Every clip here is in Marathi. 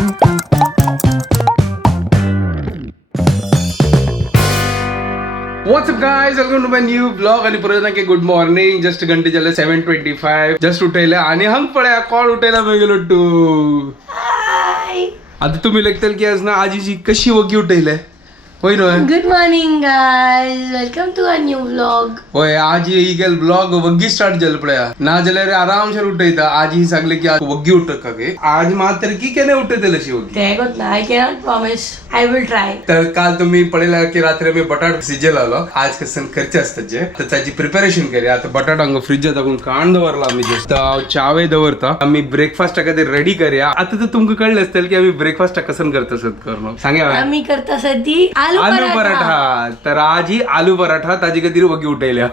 What's up guys, welcome to my new vlog आणि परत की गुड मॉर्निंग. जस्ट घंटे झाले 7:25. जस्ट उठायला आणि हंग पड्या कॉल उठायला मी गेलो टू. आता तुम्ही लेखताल की आज ना आजीची कशी वगी उठायला होय ना. Good morning guys, welcome to a new vlog. होय आजी ही गेल ब्लॉग वग्गी स्टार्ट झालं पड्या ना झाल्या रे आराम से उठायता. आजी ही सांगले की आज वग्गी उठक का गे आज मात्र की केने उठते अशी वग्गी ते गोत ना I cannot promise, I will try. तर काल तुम्ही पडेला की रात्री मी बटाट सिजेल आलो. आज कसं खर्च असतात जे तर त्याची प्रिपरेशन केली. आता बटाटा अंग फ्रीज टाकून कांड दवरला आम्ही जस्ट चावे दवरता आम्ही ब्रेकफास्ट कधी रेडी करूया. आता तर तुमका कळलं असतं की आम्ही ब्रेकफास्ट कसं करत असत करणं सांगा. आम्ही करता सदी आलू पराठा. तर आज ही आलू पराठा ताजी कधी वगी उठायल्या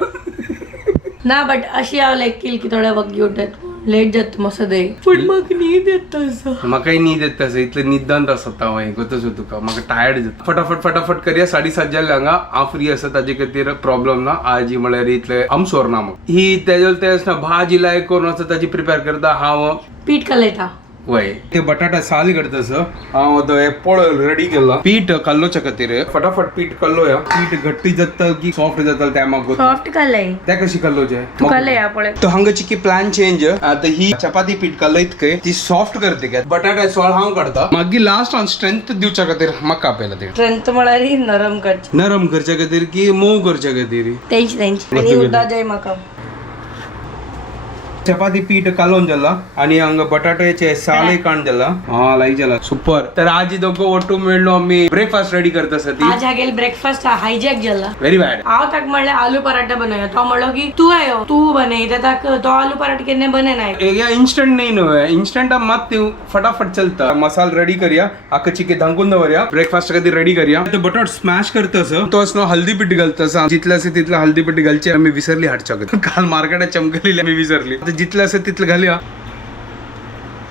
ना. बट अशी यावं लागतील की थोड्या वगी उठत लेट जात मस्त दे. पण मग नींद येत तसं मग काही नींद येत तसं इथलं निदान तसं हवं गोतच होतो का मग टायर्ड जात. फटाफट करूया. 7:30 जायला लागा आ फ्री असं ताजे कधी प्रॉब्लेम ना आजी म्हळ्यार इथले आमसोर ना मग ही त्याच्या तेच ना भाजीला एक करून असं ताजी प्रिपेअर करता हा पीठ कलयता वय ते बटाटा साल करतस पोळ रेडी केला. पीठ कल्लो चकतीर फटाफट पीठ कल्लो या. पीठ घट्टी जाता की सॉफ्ट जाता त्या मग सॉफ्ट कलय त्या कशी कल्लोचे तू कलय आपण तो हंगाची की प्लॅन चेंज. आता ही चपाती पीठ कल्लो इतके ती सॉफ्ट करते काय बटाटा सोळ हांव काढता मागी लास्ट ऑन स्ट्रेंथ दिवच्या खातीर मग कापेला ते स्ट्रेंथ म्हळ्यार नरम करची नरम करच्या खातीर की मऊ करच्या खातीर तेंची आणि उडा जाय म्हाका. चपाती पीठ कालोन जाला आणि हंग बटाट्याचे साले कांड जाला. हा लाईक जाला सुपर. तर आज दोघं ओटू मिळलो आम्ही ब्रेकफास्ट रेडी करत असत. आज हा गेल ब्रेकफास्ट हायजॅक झाला. Very bad. हांव ताका म्हणलें आलू पराठा बनवया. तो म्हणलो की तू आयो तू बनय तर ताका तो आलू पराठा केन्ना बने नाही. इन्स्टंट नाही नव्हे. इन्स्टंट मात ते फटाफट चलता. मसाला रेडी करूया. आका चिके धांकून दवरया. ब्रेकफास्ट कधी रेडी करूया. तो बटाट स्मॅश करतस तो असनो हल्दी पीठ घालतस. जितलं असे तिथलं हल्दी पीठ घालचे आम्ही विसरली हाडच्या काल मार्केटात चमकलेली आम्ही विसरली. जितलं असेल तिथलं घालूया.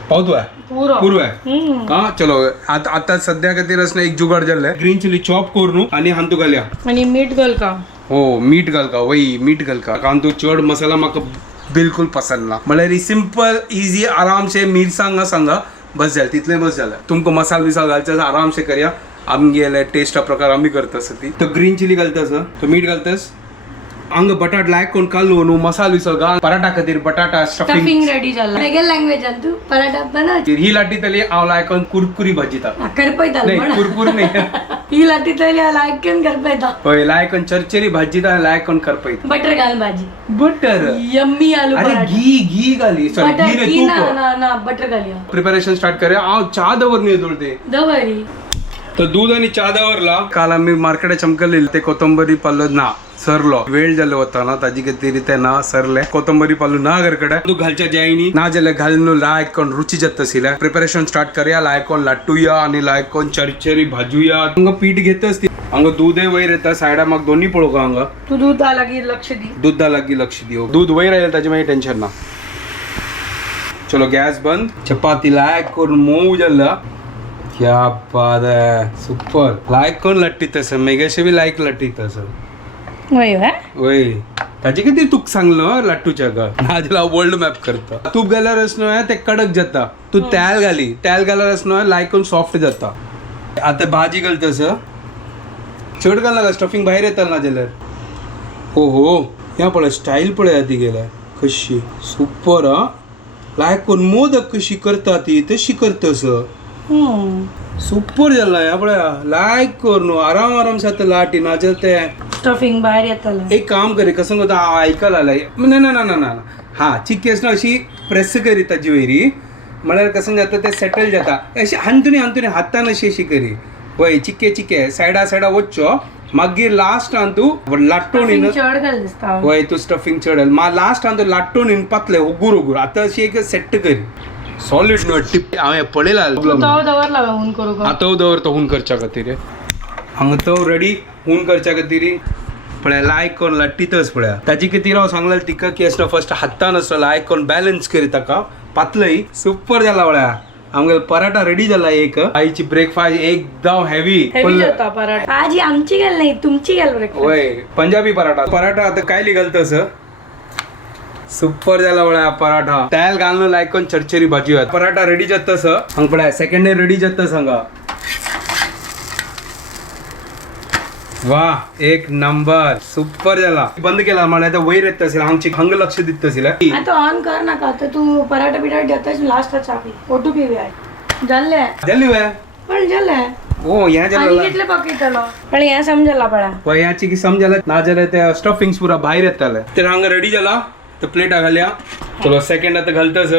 पावतोय पूर्व आहे हा चलो. आता सध्या खातीर असणं एक जुगाड झालंय. ग्रीन चिली चॉप करून आणि हांतू घालया. आणि मीठ घाल का. हो मीठ घाल का वही मीठ घाल का कारण तू चड मसाला म्हाका बिलकुल पसंद ना. म्हळ्यार सिंपल इझी आराम से मिरसांगा सांगा बस झालं तिथले बस झालं. तुमका मसाला बिसाल घालचा आराम से करूया. आमगे टेस्ट प्रकार आम्ही करतस ती. तो ग्रीन चिली घालतस तो मीठ घालतस अंग बटाट लायक कोण कालू नु मसाला विसळ घाल. पराठा खातीर बटाटा स्टफिंग रेडी झाला. वेगळ्या लँग्वेज तू पराठा बनव. ही लाटी तली हांव लायक कुरकुरी भाजीता करपयता नाही कुरकुरी नाही ही लाटी तरी लायक करून करपयता. होय लायक चरचरी भाजीता लायक कोण करपयता. बटर घाल भाजी. बटर यम्मी आलू अरे पराठा. घी घाली सॉरी बटर घी घी नाही ना ना बटर घालूया. प्रिपरेशन स्टार्ट करूया. हांव चहा दवरणी जोडते दवरी. तर दूध आणि चहा दवरला. काल आम्ही मार्केटात चमकलेली ते कोथंबरी पालो ना सरलो वेळ झालो होता ना ताजी किती ते ना सरले कोथंबरी पालू ना घरकडे तू घालच्या जायनी ना जाल्यार घालून लायक कोण रुची जात तसिल्या. प्रिपरेशन स्टार्ट करूया. लायक कोण लाटूया आणि लायक कोण चरचरी भाजूया. हांगा पीठ घेतस ती हांगा दूधय वयर येता सायडा म्हाका दोन्ही पळोवं का हांगा. तू दूध आला की लक्ष दी. दूधा लागी लक्ष दियो. दूध वयर आयला ताजे मागीर टेन्शन ना. चलो गॅस बंद. चपाती लायक करून मऊ जाला. क्या बात है सुपर. लायक कोण लट्टी तसं मेघाशी बी लायक लट्टी तसं वय ताजे किती तूक सांगलो लाट्टूच्या का नाजला वर्ल्ड मॅप करता. तूप घाल्यार असनो ते कडक जाता. तू तेल घाल्यार असनो लायक सॉफ्ट जाता. आता भाजी घालतस चड घालना स्टफिंग बाहेर येता ना जाल्यार. हो या पळय स्टाईल पळय ती गेल्या कशी सुपर. हा लायक कोण मोदक कशी करता ती तशी करतस सुपर जाला. या पळय लायक कर न्हू आराम साथ लाटी नाजल ते स्टफिंग बाहेर येताला. एक काम करे कसं होता ऐकायला आलाय ना हा चिक्केस ना अशी प्रेस करी ताजी वयरी म्हळ्यार कसं जाता ते सेटल जाता. अशी हांतुनी हातान अशी करी वय चिक्के सायडा वच्चो मागीर लास्ट तू लाट्टून चड घाल दिसता. वय तू स्टफिंग चढल मा लास्ट तू लाट्टून पातले उगूर आता अशी एक सेट करी सॉलिड नो टिप हांवें पळयला. दवरला हून करू का आता दवर तो हून करच्या खातीर हांगा तो रेडी हून करच्या खातीर पळय लायक कोण लाट्टीतच पळया ताजी खातीर हांव सांगलें तिका की असलो फर्स्ट हातान असलो लायक कोण बॅलन्स करी ताका पातलय सुपर जाला पळया. आमगे पराठा रेडी झाला. एक आईची ब्रेकफास्ट एकदम हेवी होता पराठा. आजी आमची गेल नाही तुमची गेल ब्रेकफास्ट. होय पंजाबी पराठा आता काय घालतस सुपर झाला बळा पराठा त्याला घालून लायक कोण चरचरी भाजी होत पराठा रेडी जात हंग पळा सेकंड रेडी जात सांगा वाह एक नंबर सुपर झाला बंद केला मला आता वैर येत असेल आमची हंग लक्ष देत असेल आता ऑन कर नका तर तू पराठा बिराट देतास लास्ट चापी ओटूपी वे झाले जल्दी वय पण झाले ओ यहाँ जला कितले बघितलो पण या समजला पडा वयाची की समजायला ना जरा त्या स्टफिंग्स पुरा बाहेर येताले तर हंग रेडी झाला तर प्लेट घाल्या चलो सेकंड आता घालतस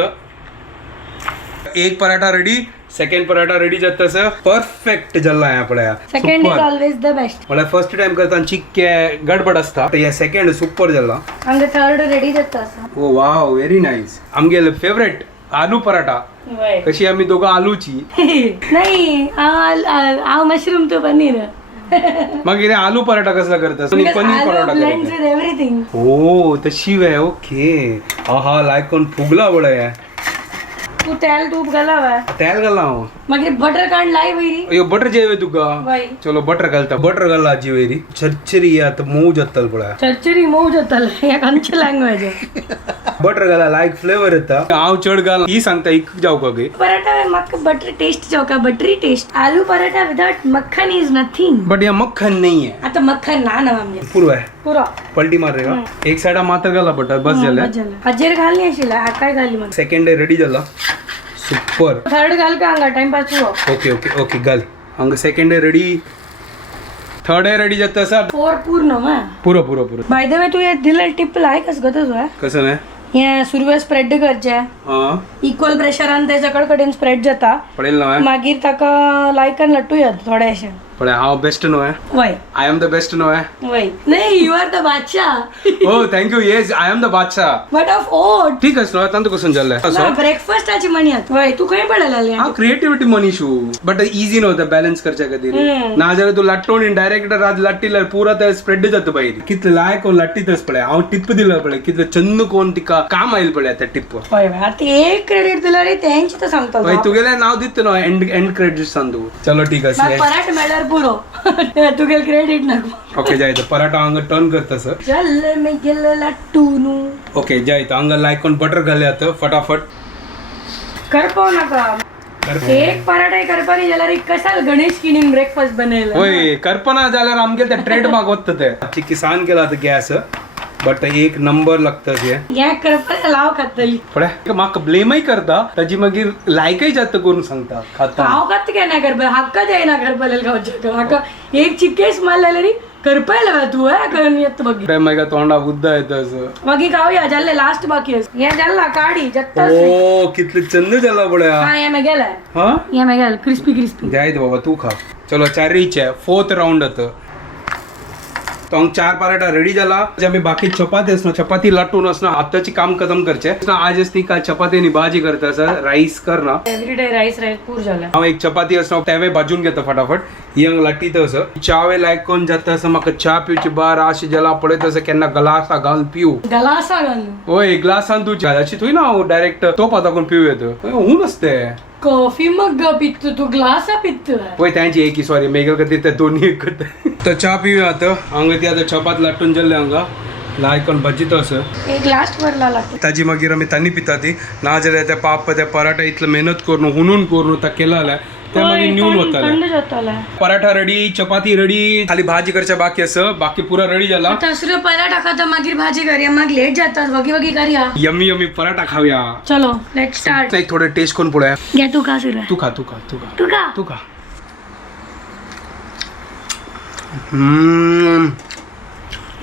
एक paratha ready second paratha ready जातस परफेक्ट जल्ला आहे आपल्या second is always the best मला फर्स्ट टाइम करता चिक्के गडबड असता तर या सेकंड सुपर जल्ला आणि थर्ड रेडी जाता असं ओ वाव व्हेरी नाईस आमगे फेवरेट आलू पराठा कशी आम्ही दोघं आलूची नाही आ मशरूम तो पनीर मग इथे आलू पराठा कसला करतात paneer paratha blends with everything ओ तशी वे ओके हा लायक कोण फुगला बळ तू तेल तूप घालावा त्याला घाला हांव मागीर बटर कांड लाई वयरी अयो बटर जेवे तुका वय चलो बटर घालता बटर घाला आजी वेरी चरचरी आता मऊ जातल पळा चरचरी मऊ जातल या खंयची लँग्वेज बटर घाला लायक फ्लेवर येता हांव चड घाल ही सांगता एक जाऊ का गे पराठा में मक्खन बटर टेस्ट चौका बटरी टेस्ट आलू पराठा विदाउट मक्खन इज नथिंग बट या मक्खन नहीं है आता मक्खन ना ना म्हणजे पूरा है पुरा पलटी मार रेगा एक साइड मात्र घाला बटर बस झालं हजेर घालली आशिला हा काय घाली मग सेकंड रेडी झाला सुपर थर्ड घाल का हांगा टाइमपास पुरो ओके ओके ओके घाल हंग सेकंड रेडी थर्ड रेडी जाता सर फोर पूर्ण मा पुरो पुरो पुरो बाय द वे तू ये दिलेलं टिप लाय कस गतो तुझा कसं नाही हे सुरवे स्प्रेड करचे हा इक्वल प्रेशरान तेच्या कडेन स्प्रेड जाता पडेल ना मागीर ताका लायकन लट्टू येत थोडेशे पण हांव बेस्ट नो आहे वय I am the best no आहे वय नाही यू आर द बादशाह हो thank you yes I am the बादशाह बट ऑफ ओट ठीक आहे नो तंतु कसं झालंय ब्रेकफास्टाची म्हणयात वय तू खंय पडलेली हांव क्रिएटिव्हिटी मनीशू बट इजी नव्हतं बॅलन्स करच्या कधी ना जर तू लट्टोन डायरेक्ट राज लट्टीला पुरा त्या स्प्रेड जात पाहिजे कितले लायक कोण लट्टीतच पडे हांव टिप्प दिलं पडे कितले चंद कोण तिका काम आईल पडे त्या टिप्प वय वय आता एक क्रेडिट दिला रे त्यांची तर सांगतो वय तुगेले नाव दित नो एंड क्रेडिट सांगू चलो ठीक आहे पराठ मेळ्यार पुरो तुगेल क्रेडिट नको ओके जायचं पराठा हांगा टर्न करता सर चल मी गेलं लट्टूनू ओके जायचं हांगा लायक कोण बटर घाले आता फटाफट करपाव नाका एक पराठा करपानी जाल्यार एक कशाल गणेश किनीन ब्रेकफास्ट बनयला होय करपना जाल्यार आमगे ते ट्रेडमार्क वत्ता ते चिक्की सान केला आता गॅस बट एक नंबर लागता ते या करपानी लाव खातली पळय म्हाका ब्लेमय करता ताजी मागीर लायकय जात करून सांगता खाता हांव खात काय ना करपा हक्का जायना करपालेल गावच्या हाका एक चिक्केस मारलेली करपायला तू करून येत बघ मागीर तोंडा बुद्धा येता असं बाकी खाऊया जाल्ले लास्ट बाकी हे जाल्ला काडी जत्ता ओ कितले चंद जाला पळया हा ये मैं गेला हा ये मैं गेल क्रिस्पी क्रिस्पी जायत बाबा तू खा चलो 4 रीच आहे 4th राउंड आता तो हांग 4 पराठा रेडी जाला जे आमी बाकी चपाती असना चपाती लाटून असना आताची काम खतम करचे आज असती काल चपाती आणि भाजी करता सर राईस करना एवरीडे राईस पूर झाला हांव एक चपाती असना त्यावे भाजून घेता फटाफट ही हांग लाटी असं चावे लायक कोण जाता असं म्हाका चा पिवची बार अशी जला पडत असं केन्ना ग्लासा घालून पिऊ गलासा घालून होय ग्लासान तू अशी थंय ना हांव डायरेक्ट तो पाताकून पिऊ येतो ऊन असते कॉफी मग पित्त तू ग्लासा पित्त होय त्यांची एक सॉरी मेगल करते त्या दोन्ही एक करता तर चा पिऊया आता हांगा ती आता चपात लाटून जाल्ले हांगा लायकन भजीत असं एक लास्ट भरला लागते ताजी मागीर आमी तांनी पिता ती ना जाल्यार त्या पाप त्या पराठा इतलं मेहनत करून हुनून करून ता केला त्या मागीर निवून वताले थंड जाताला पराठा रेडी चपाती रेडी खाली भाजी करच्या बाकी असं बाकी पुरा रेडी झाला तसरो पराठा खाता मागीर भाजी करूया माग लेट जातात वगी वगी करूया यम्मी यम्मी पराठा खाऊया चलो लेट स्टार्ट एक थोडे टेस्ट करून पुढे घ्या तू खा सुरू तू खा तू खा तू खा तू खा तू खा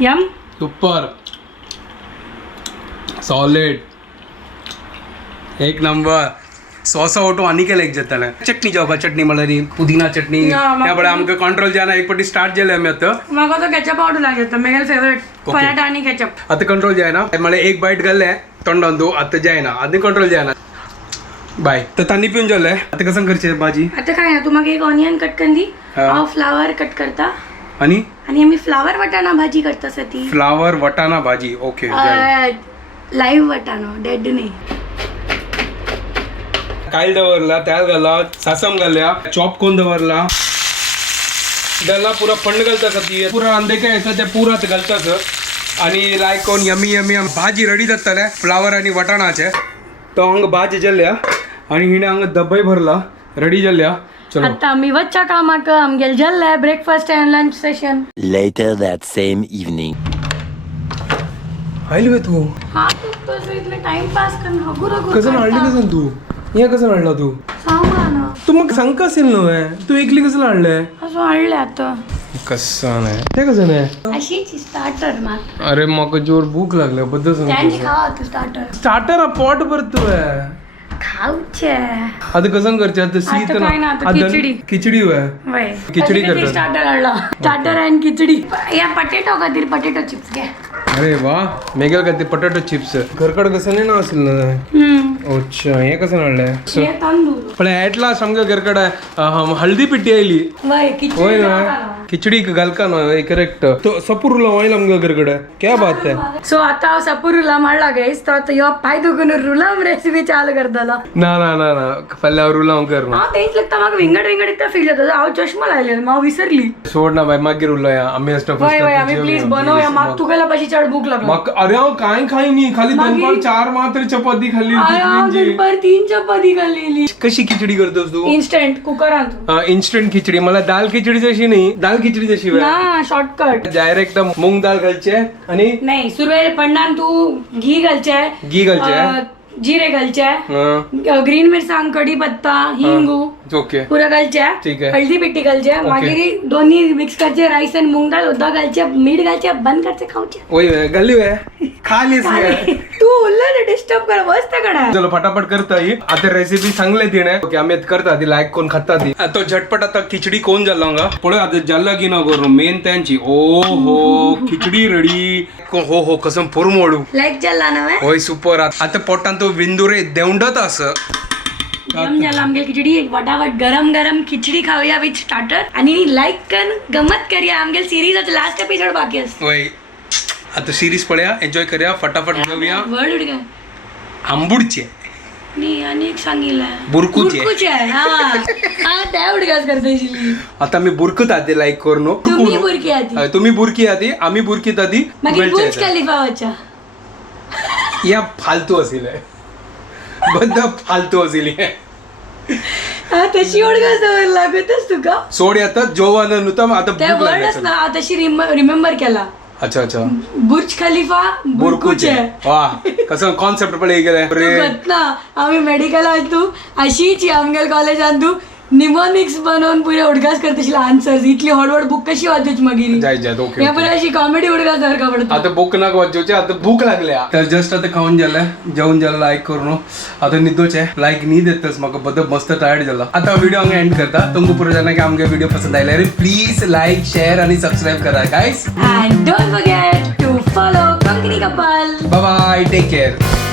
यम सुपर सॉलिड एक नंबर सॉसा ओटो आनी केलं एक जाताले चटणी जेवपा चटणी म्हळ्यार पुदिना चटणी त्यामुळे आमकां कंट्रोल जायना एक फावटी स्टार्ट केले आमी आतां म्हाका तो केचप आवडू लागता मेगेल फेवरेट पराठा आणि केचप आतां कंट्रोल जायना म्हळ्यार एक बायट घाल्ले तोंडान तू आतां जायना आतां कंट्रोल जायना बाय तर तांणी पिवन जाले आतां कसं करचे भाजी आता काय ना तू म्हाका एक ऑनियन कट कर दी हांव फ्लावर कट करता आणि आमी फ्लावर वटाणा भाजी करता ती फ्लावर वटाणा भाजी ओके लाईव्ह वटाणो डेड नाही कायल दवरला त्याल घाला सासम घाल्या चॉप कोण दवरला घाला पुरा फंड घालता ती पुरा अंधे काय येतं त्या पुरात घालताच आणि लायक कोण यमी यमी भाजी रेडी जातले फ्लावर आणि वटाणाचे तो हंग भाजी जाल्ल्या आणि हिने हंग डब्बे भरला रेडी जाल्ल्या चलो आता आम्ही वच्चा कामाक आमगेल जल्ले breakfast and lunch session. Later that same evening. आयलो तू हा तू इथले टाइमपास कर हगुर कसं हाडली कसं तू हे कसं हाडला तू सामान तू मग सांग असेल नव्हे तू एकली कसं हाडले असं आणले आता कसं नाही ते कसं नाही अशीच स्टार्टर मात अरे म्हाका जोर भूक लागल्या बद्दल त्यांची सांग खावा तू स्टार्टर स्टार्टर पोट भरतोय खाऊचे आता कसं करचे आता शीत आता काय ना, आता आता खिचडी. खिचडी होय वय खिचडी करतात. स्टार्टर आणला स्टार्टर अँड खिचडी या पटेटो खातीर पटेटो चिप्स घ्या. अरे वा मेगेल का ते पटाटो चिप्स घरकड कसं नाही ना असेल ना अच्छा हे कसं आणलंय हे तांदूळ पण ऍटला समजा घरकड हळदी पिट्टी आयली वय होय खिचडी ना खिचडी घालका ना करेक्ट तो सपूरला वाईल आमच्या घरकड क्या बात आहे सो आता सपूरला मारला गाईस तो आता यो पाय दुखून रुलाम रेसिपी चालू करताला ना ना ना ना पहिले रुला कर ना हा तेच लागता म्हाका विंगड विंगड इतका फील जाता हांव चष्मा लायले हांव विसरली. सोड ना बाय मागीर उरलोया आम्ही असतं वय वय आम्ही प्लीज बनवूया म्हाका तुगेला पाशी चड भूक लागला. मग अरे हांव काय खाई नी खाली मागीर- 4 मात्र चपाती खाल्ली हांव दनपार 3 चपाती खाल्लेली कशी खिचडी करतोस तू इन्स्टंट कुकरांत इन्स्टंट खिचडी मला दाल खिचडी जशी नाही दाल खिचडी जशी ना शॉर्टकट डायरेक्ट मूग दाल घालचे आणि नाही सुरवेळ पडणार तू घी घालचे घी घालचे जिरे घालचे ग्रीन मिरसांग कढीपत्ता हिंगू ओके पुरं घालचे ठीक आहे. हळदी पिट्टी घालचे मागीर दोन्ही मिक्स करचे राईस आणि मूंग दाल उद्धा घालचे मीठ घालचे बंद करचे खावचे. वय घाली वे खालीस तू उरलं डिस्टर्ब कर बस कडा चलो फटाफट करता ही आता रेसिपी सांगले तिने ओके आम्ही करता ती लायक कोण खाता ती तो झटपट आता खिचडी कोण जाल्ला हांगा पळय आता जाल्ला की ना करू मेन त्यांची ओ हो खिचडी रेडी हो हो कसं पुरमोडू लाईक जाल्ला नव्हे होय सुपर आता पोटान तो विंदुरे देवंडत असं गरम झाला आमगेल खिचडी एक वटावट गरम गरम खिचडी खाऊया विथ स्टार्टर आणि लाईक कर गमत करूया आमगेल सिरीज लास्ट एपिसोड बाकी असतो. होय आता सिरीज पळया एन्जॉय करूया फटाफट जाऊया वर्ड उडगा आंबुडचे मी आणि एक सांगितलं बुरकुचे. बुरकुचे हा हा त्या उडगाच करता आता मी बुरकत आधी लाईक करू तुम्ही बुरकी आधी तुम्ही बुरकी आधी आम्ही बुरकीत आधी मागीर बुर्ज खलिफा वचा या फालतू असेल बद्द फालतू असेल हा तशी उडगाच लागतच तुका सोड आता जोवान नुतम आता त्या भूक वर्डच लागली ना तशी रिमेंबर केला अच्छा अच्छा बुर्ज खलिफा बुरकुचे वा कसं कॉन्सेप्ट पडे गेले गत ना आम्ही मेडिकल तू अशीच आमगेल कॉलेज तू निमोनिक्स बनवून पुरे उडगास करतशील आन्सर्स इतली हडवड बुक कशी वाचूच मागीर जाय जाय ओके या पुरे अशी कॉमेडी उडगास सारखा पडतो आता बुक नाक वाचवचे आता भूक लागल्या तर जस्ट आता खाऊन झालं जेवण झालं लाईक करून आता निदोचे लाईक नी देतस म्हाका बद्दल मस्त टायर्ड झाला आता व्हिडिओ हांगा एंड करता तुमकां पुरो जाणा की आमगे व्हिडिओ पसंद आयला रे प्लीज लाईक शेअर आणि सबस्क्राईब करा guys and don't forget to follow Konkani Kapal. Bye bye take care